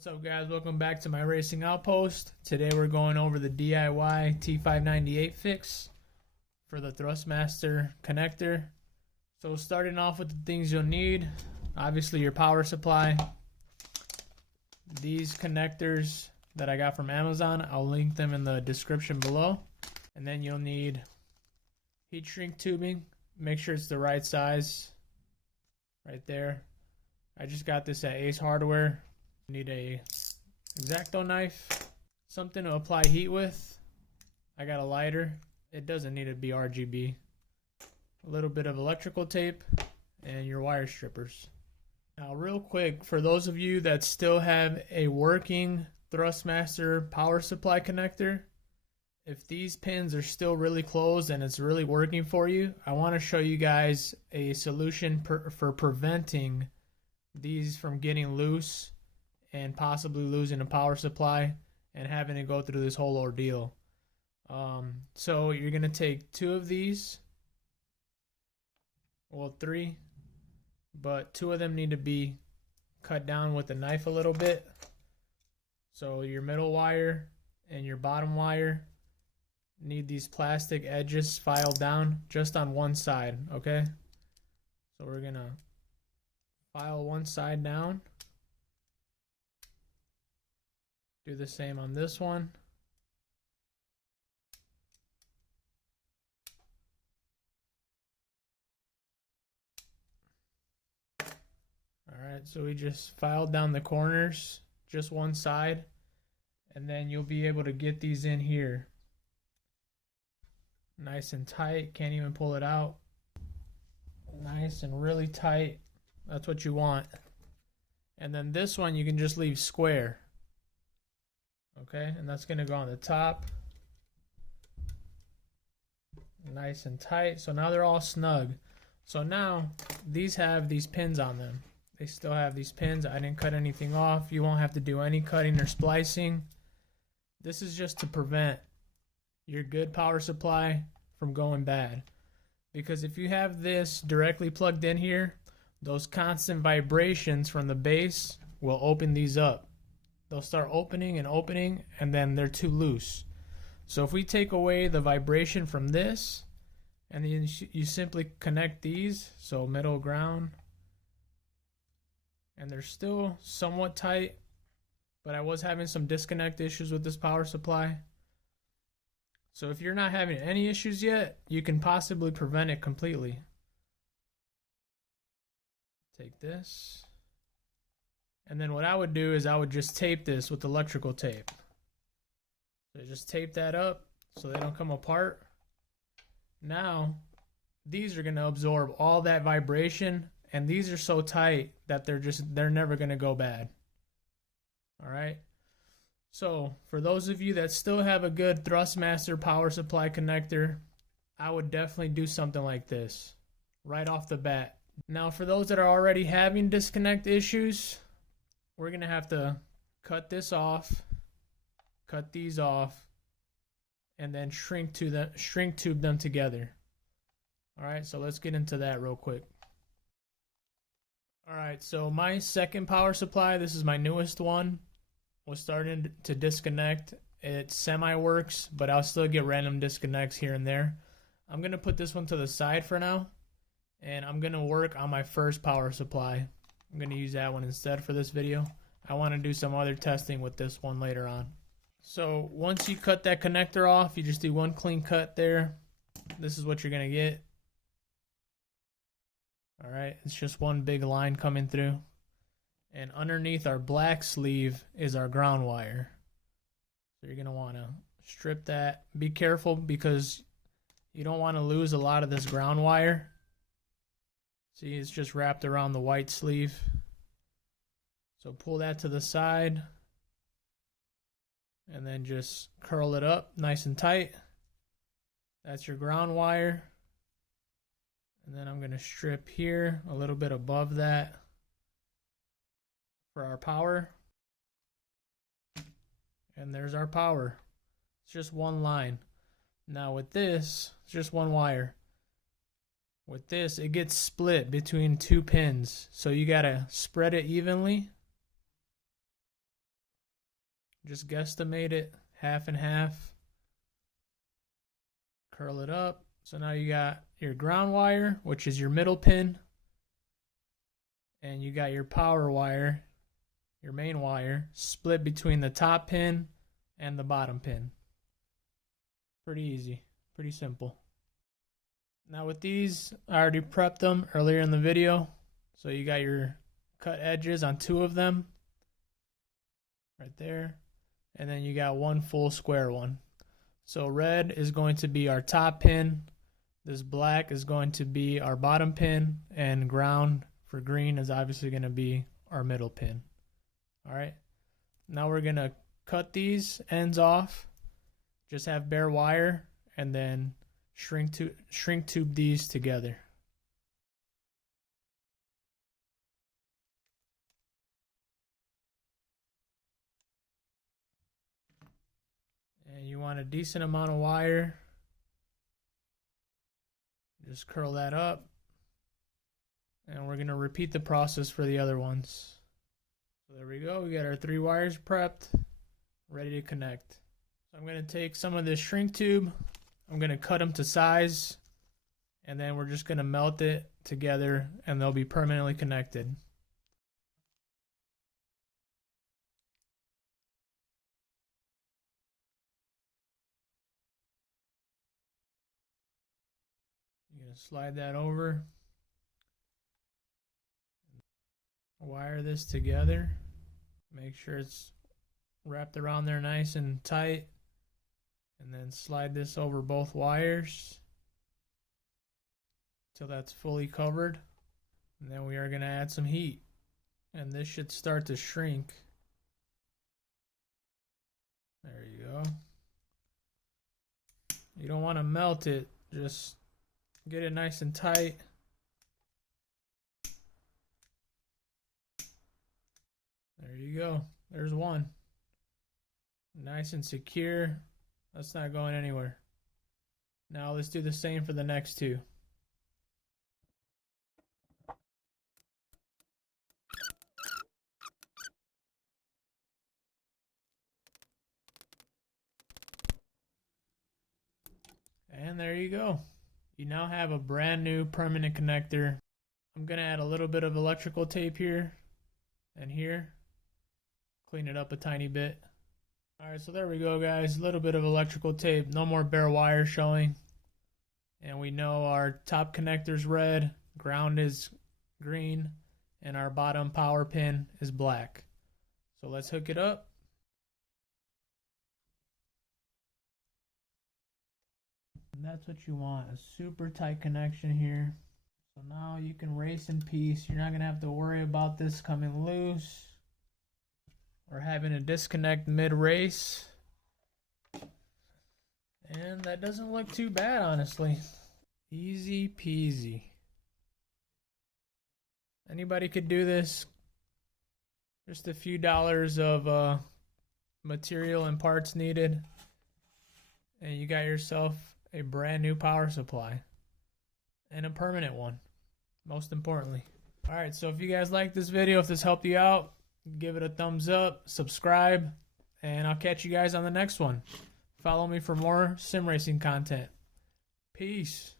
What's up, guys? Welcome back to my racing outpost. Today we're going over the DIY T598 fix for the Thrustmaster connector. So starting off with the things you'll need, obviously your power supply. These connectors that I got from Amazon, I'll link them in the description below. And then you'll need heat shrink tubing. Make sure it's the right size right there. I just got this at Ace Hardware. Need a X-Acto knife, something to apply heat with. I got a lighter. It doesn't need to be RGB. A little bit of electrical tape and your wire strippers. Now real quick, for those of you that still have a working Thrustmaster power supply connector, if these pins are still really closed and it's really working for you, I want to show you guys a solution for preventing these from getting loose and possibly losing a power supply and having to go through this whole ordeal. So you're going to take two of these, well, three, but two of them need to be cut down with a knife a little bit. So your middle wire and your bottom wire need these plastic edges filed down just on one side, okay? So we're going to file one side down. Do the same on this one. Alright, so we just filed down the corners, just one side, and then you'll be able to get these in here. Nice and tight, can't even pull it out. Nice and really tight, that's what you want. And then this one you can just leave square. Okay, and that's going to go on the top. Nice and tight. So now they're all snug. So now these have these pins on them. They still have these pins. I didn't cut anything off. You won't have to do any cutting or splicing. This is just to prevent your good power supply from going bad. Because if you have this directly plugged in here, those constant vibrations from the base will open these up. They'll start opening, and then they're too loose. So if we take away the vibration from this, and then you simply connect these, so middle ground, and they're still somewhat tight, but I was having some disconnect issues with this power supply. So if you're not having any issues yet, you can possibly prevent it completely. Take this. And then what I would do is I would just tape this with electrical tape. So just tape that up so they don't come apart. Now, these are going to absorb all that vibration, and these are so tight that they're never going to go bad. All right. So for those of you that still have a good Thrustmaster power supply connector, I would definitely do something like this right off the bat. Now for those that are already having disconnect issues, we're going to have to cut this off, cut these off, and then shrink tube them together. All right, so let's get into that real quick. All right, so my second power supply, this is my newest one, was starting to disconnect. It semi-works, but I'll still get random disconnects here and there. I'm going to put this one to the side for now, and I'm going to work on my first power supply. I'm going to use that one instead for this video. I want to do some other testing with this one later on. So once you cut that connector off, you just do one clean cut there. This is what you're going to get. All right, it's just one big line coming through. And underneath our black sleeve is our ground wire. So you're going to want to strip that. Be careful because you don't want to lose a lot of this ground wire. See, it's just wrapped around the white sleeve. So pull that to the side and then just curl it up nice and tight. That's your ground wire. And then I'm going to strip here a little bit above that for our power. And there's our power. It's just one line. Now with this, it's just one wire. With this, it gets split between two pins, so you gotta spread it evenly. Just guesstimate it, half and half. Curl it up. So now you got your ground wire, which is your middle pin, and you got your power wire, your main wire, split between the top pin and the bottom pin. Pretty easy, pretty simple. Now with these, I already prepped them earlier in the video. So you got your cut edges on 2 of them, right there. And then you got 1 full square one. So red is going to be our top pin. This black is going to be our bottom pin. And ground for green is obviously going to be our middle pin. All right. Now we're going to cut these ends off. Just have bare wire and then shrink tube these together. And you want a decent amount of wire. Just curl that up. And we're going to repeat the process for the other ones. So there we go. We got our 3 wires prepped, ready to connect. So I'm going to take some of this shrink tube. I'm going to cut them to size. And then we're just going to melt it together and they'll be permanently connected. You're going to slide that over. Wire this together. Make sure it's wrapped around there nice and tight. And then slide this over both wires till that's fully covered. And then we are going to add some heat. And this should start to shrink. There you go. You don't want to melt it, just get it nice and tight. There you go. There's one. Nice and secure. That's not going anywhere. Now let's do the same for the next 2. And there you go. You now have a brand new permanent connector. I'm going to add a little bit of electrical tape here and here. Clean it up a tiny bit. Alright, so there we go, guys. A little bit of electrical tape. No more bare wire showing. And we know our top connector's red, ground is green, and our bottom power pin is black. So let's hook it up. And that's what you want, a super tight connection here. So now you can race in peace. You're not going to have to worry about this coming loose or having a disconnect mid-race. And that doesn't look too bad, honestly. Easy peasy. Anybody could do this. Just a few dollars of material and parts needed. And you got yourself a brand new power supply. And a permanent one, most importantly. Alright, so if you guys like this video, if this helped you out, give it a thumbs up, subscribe, and I'll catch you guys on the next one. Follow me for more sim racing content. Peace.